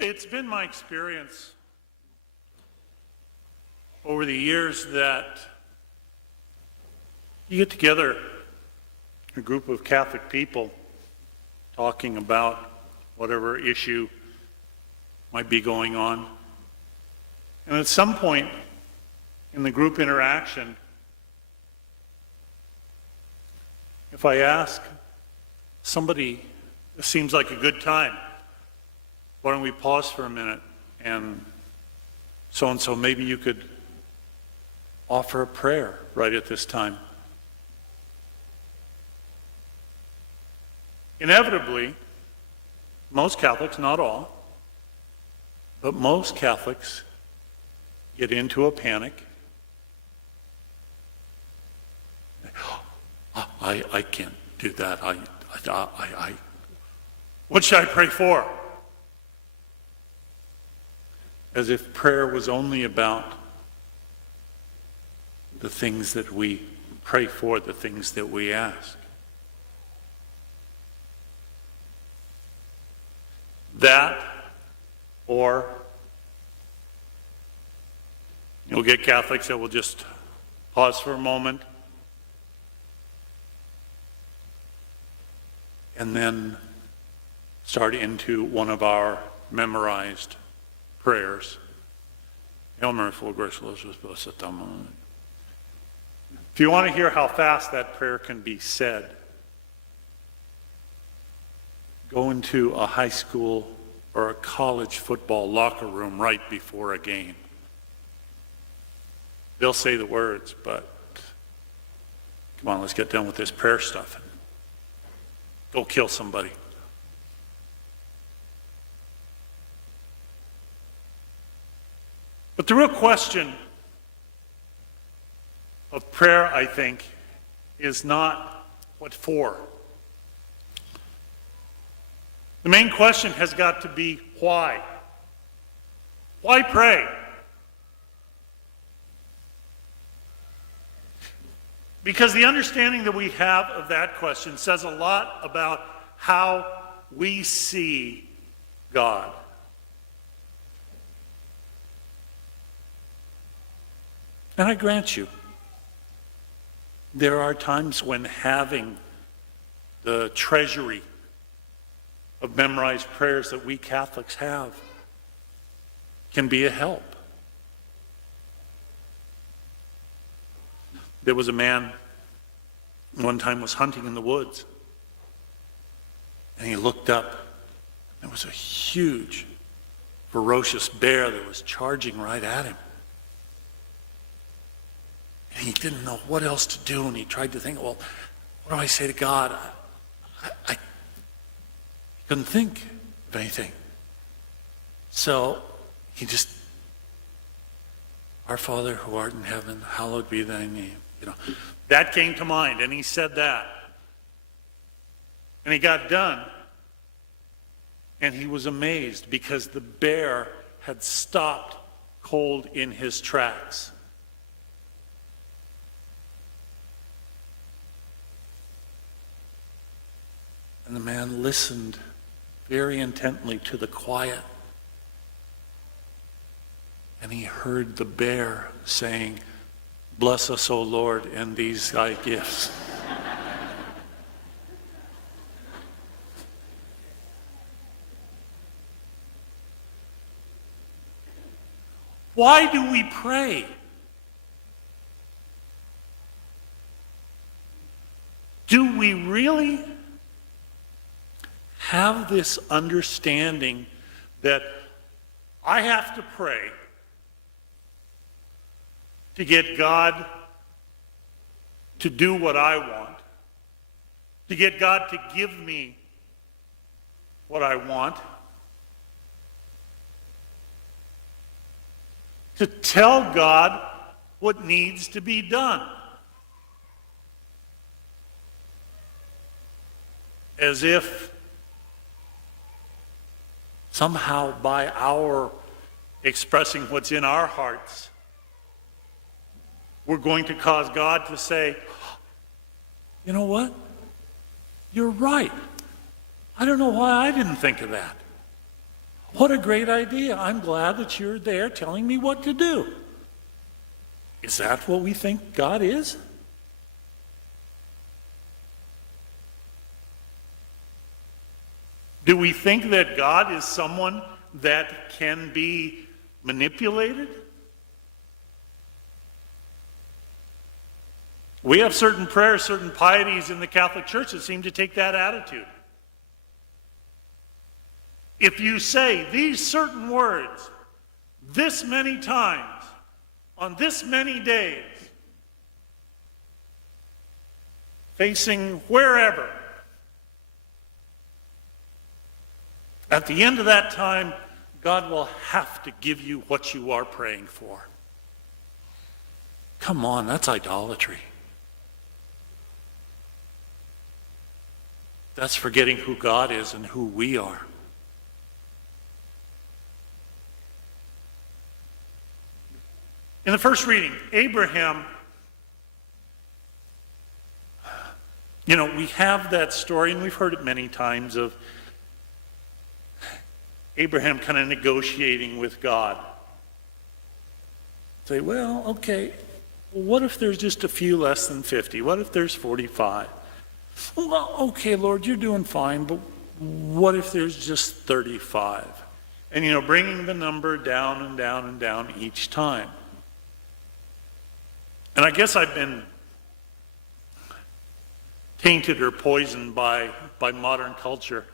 It's been my experience over the years that you get together a group of Catholic people talking about whatever issue might be going on. And at some point in the group interaction, if I ask somebody, it seems like a good time, why don't we pause for a minute and so maybe you could offer a prayer right at this time. Inevitably, most Catholics, not all, but most Catholics get into a panic. I can't do that. What should I pray for? As if prayer was only about the things that we pray for, the things that we ask. That, or you'll get Catholics that will just pause for a moment and then start into one of our memorized prayers. Hail Mary, full of grace, the Lord is with us. If you want to hear how fast that prayer can be said, go into a high school or a college football locker room right before a game. They'll say the words, but come on, let's get done with this prayer stuff and go kill somebody. But the real question of prayer, I think, is not what for. The main question has got to be why. Why pray? Because the understanding that we have of that question says a lot about how we see God. And I grant you, there are times when having the treasury of memorized prayers that we Catholics have can be a help. There was a man one time was hunting in the woods, and he looked up. There was a huge, ferocious bear that was charging right at him. And he didn't know what else to do, and he tried to think, well, what do I say to God? I couldn't think of anything. So he just, Our Father who art in heaven, hallowed be thy name. That came to mind, and he said that. And he got done, and he was amazed because the bear had stopped cold in his tracks. And the man listened very intently to the quiet. And he heard the bear saying, "Bless us, O Lord, and these thy gifts." Why do we pray? Do we really have this understanding that I have to pray to get God to do what I want, to get God to give me what I want, to tell God what needs to be done? As if somehow by our expressing what's in our hearts, we're going to cause God to say, you know what? You're right. I don't know why I didn't think of that. What a great idea. I'm glad that you're there telling me what to do. Is that what we think God is? Do we think that God is someone that can be manipulated? We have certain prayers, certain pieties in the Catholic Church that seem to take that attitude. If you say these certain words this many times on this many days, facing wherever, at the end of that time, God will have to give you what you are praying for. Come on, that's idolatry. That's forgetting who God is and who we are. In the first reading, Abraham, we have that story, and we've heard it many times, of Abraham kind of negotiating with God. Say, well, okay, what if there's just a few less than 50? What if there's 45? Well, okay, Lord, you're doing fine, but what if there's just 35? And, bringing the number down and down and down each time. And I guess I've been tainted or poisoned by modern culture.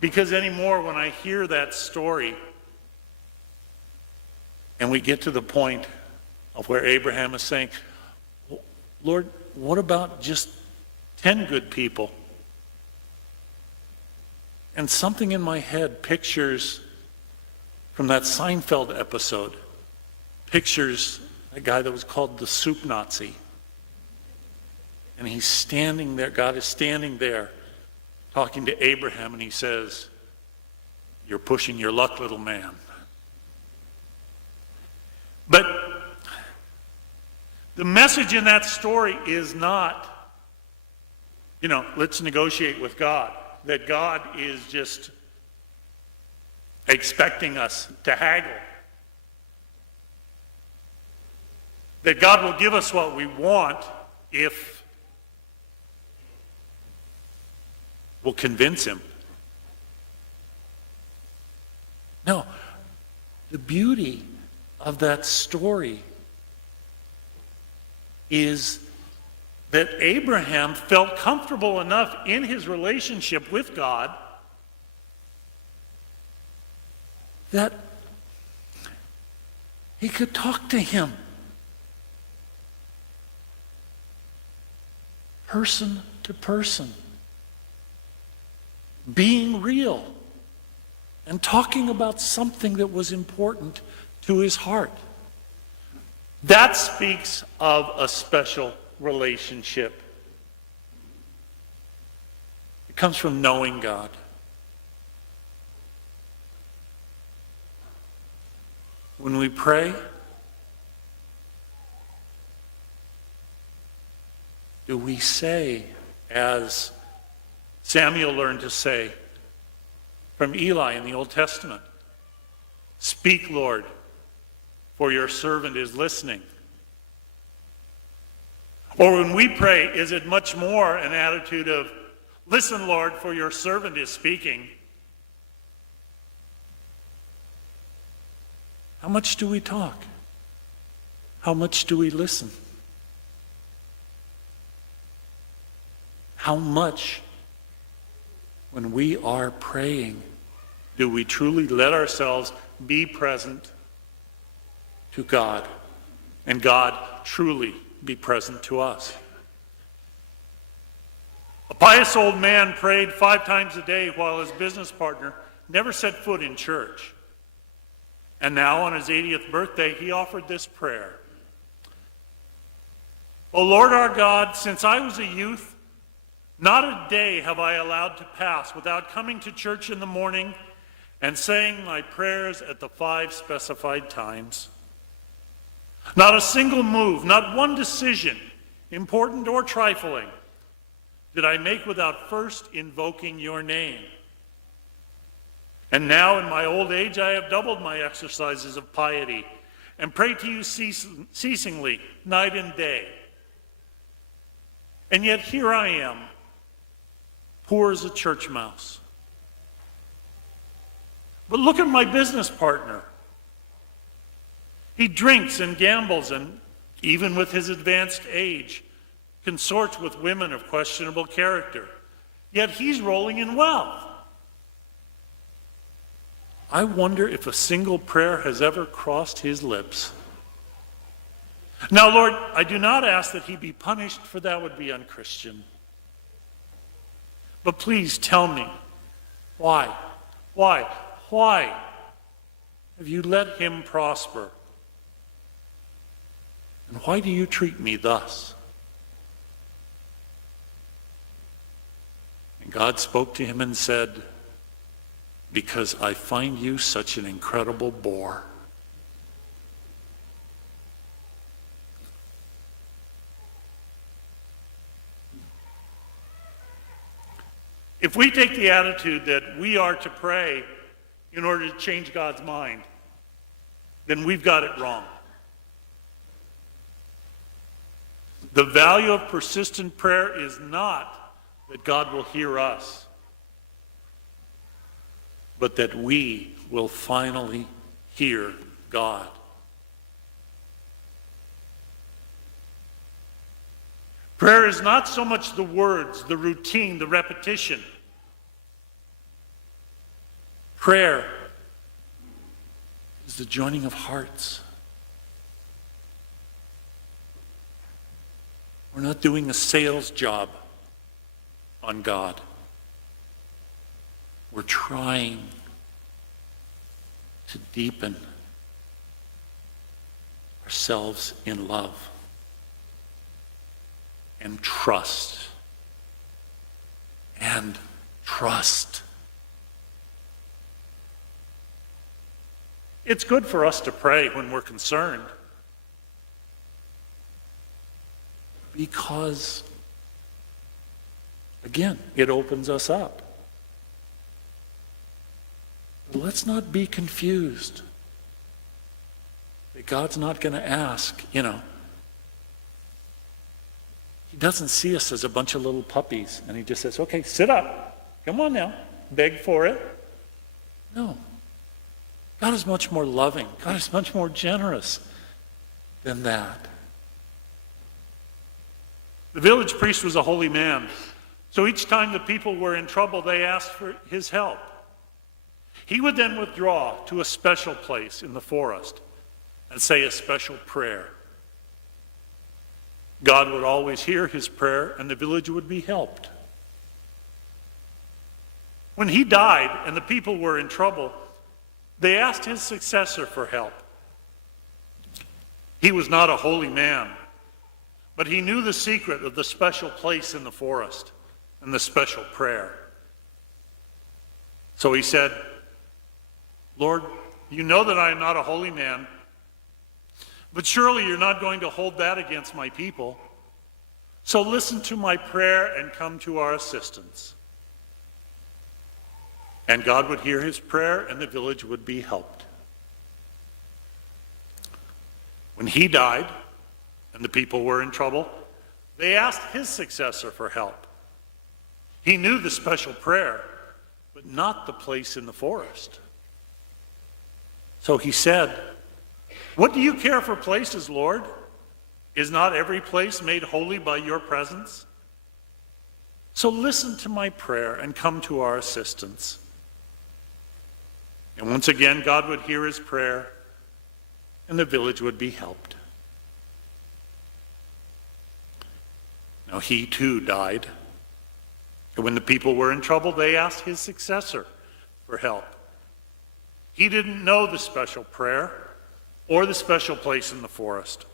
Because anymore, when I hear that story, and we get to the point of where Abraham is saying, Lord, what about just 10 good people? And something in my head pictures, from that Seinfeld episode, pictures a guy that was called the Soup Nazi. And he's standing there, God is standing there, talking to Abraham, and he says, you're pushing your luck, little man. But the message in that story is not, let's negotiate with God. That God is just expecting us to haggle. That God will give us what we want if we'll convince him. No, the beauty of that story is that Abraham felt comfortable enough in his relationship with God that he could talk to him. Person to person. Being real. And talking about something that was important to his heart. That speaks of a special relationship. It comes from knowing God. When we pray, do we say, as Samuel learned to say from Eli in the Old Testament, speak, Lord, for your servant is listening? Or when we pray, is it much more an attitude of, listen, Lord, for your servant is speaking? How much do we talk? How much do we listen? How much, when we are praying, do we truly let ourselves be present to God, and God truly be present to us? A pious old man prayed 5 times a day while his business partner never set foot in church. And now, on his 80th birthday, he offered this prayer. O Lord our God, since I was a youth, not a day have I allowed to pass without coming to church in the morning and saying my prayers at the 5 specified times. Not a single move, not one decision, important or trifling, did I make without first invoking your name. And now in my old age I have doubled my exercises of piety and pray to you ceasingly, night and day. And yet here I am, poor as a church mouse. But look at my business partner. He drinks and gambles and, even with his advanced age, consorts with women of questionable character. Yet he's rolling in wealth. I wonder if a single prayer has ever crossed his lips. Now, Lord, I do not ask that he be punished, for that would be unchristian. But please tell me, why have you let him prosper? And why do you treat me thus? And God spoke to him and said, because I find you such an incredible bore. If we take the attitude that we are to pray in order to change God's mind, then we've got it wrong. The value of persistent prayer is not that God will hear us, but that we will finally hear God. Prayer is not so much the words, the routine, the repetition. Prayer is the joining of hearts. We're not doing a sales job on God. We're trying to deepen ourselves in love and trust. And trust. It's good for us to pray when we're concerned, because, again, it opens us up. But let's not be confused that God's not going to ask, He doesn't see us as a bunch of little puppies, and he just says, okay, sit up. Come on now. Beg for it. No. God is much more loving. God is much more generous than that. The village priest was a holy man. So each time the people were in trouble, they asked for his help. He would then withdraw to a special place in the forest and say a special prayer. God would always hear his prayer, and the village would be helped. When he died and the people were in trouble, they asked his successor for help. He was not a holy man, but he knew the secret of the special place in the forest and the special prayer. So he said, Lord, you know that I am not a holy man, but surely you're not going to hold that against my people. So listen to my prayer and come to our assistance. And God would hear his prayer, and the village would be helped. When he died and the people were in trouble, they asked his successor for help. He knew the special prayer, but not the place in the forest. So he said, what do you care for places, Lord? Is not every place made holy by your presence? So listen to my prayer and come to our assistance. And once again, God would hear his prayer, and the village would be helped. Now he too died. And when the people were in trouble, they asked his successor for help. He didn't know the special prayer or the special place in the forest.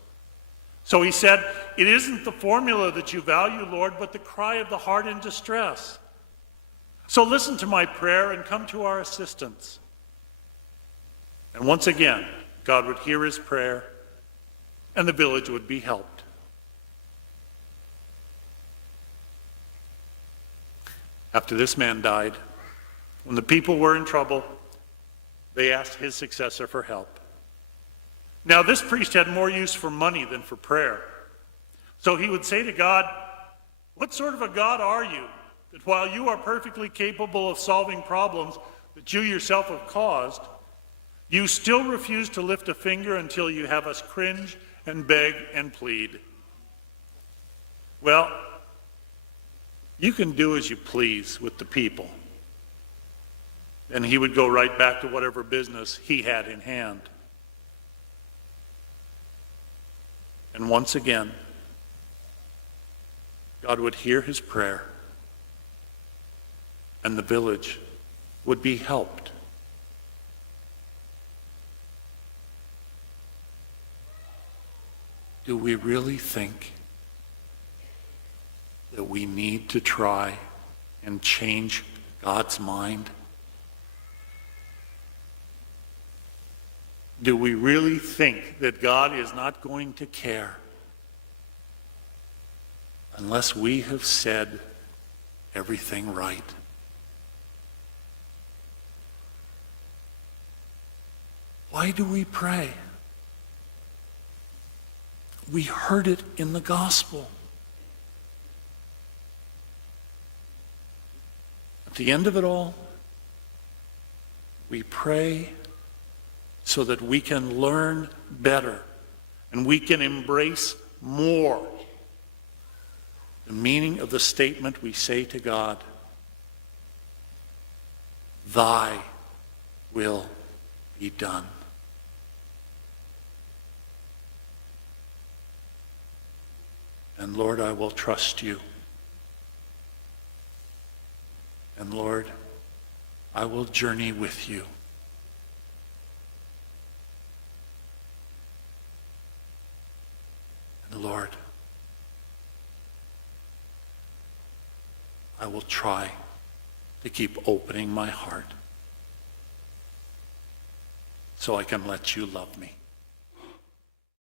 So he said, it isn't the formula that you value, Lord, but the cry of the heart in distress. So listen to my prayer and come to our assistance. And once again, God would hear his prayer, and the village would be helped. After this man died, when the people were in trouble, they asked his successor for help. Now, this priest had more use for money than for prayer. So he would say to God, "What sort of a God are you, that while you are perfectly capable of solving problems that you yourself have caused, you still refuse to lift a finger until you have us cringe and beg and plead?" Well, you can do as you please with the people. And he would go right back to whatever business he had in hand. And once again, God would hear his prayer, and the village would be helped. Do we really think that we need to try and change God's mind? Do we really think that God is not going to care unless we have said everything right? Why do we pray? We heard it in the gospel. At the end of it all, we pray so that we can learn better and we can embrace more the meaning of the statement we say to God, "Thy will be done." And Lord, I will trust you. And Lord, I will journey with you. And Lord, I will try to keep opening my heart so I can let you love me.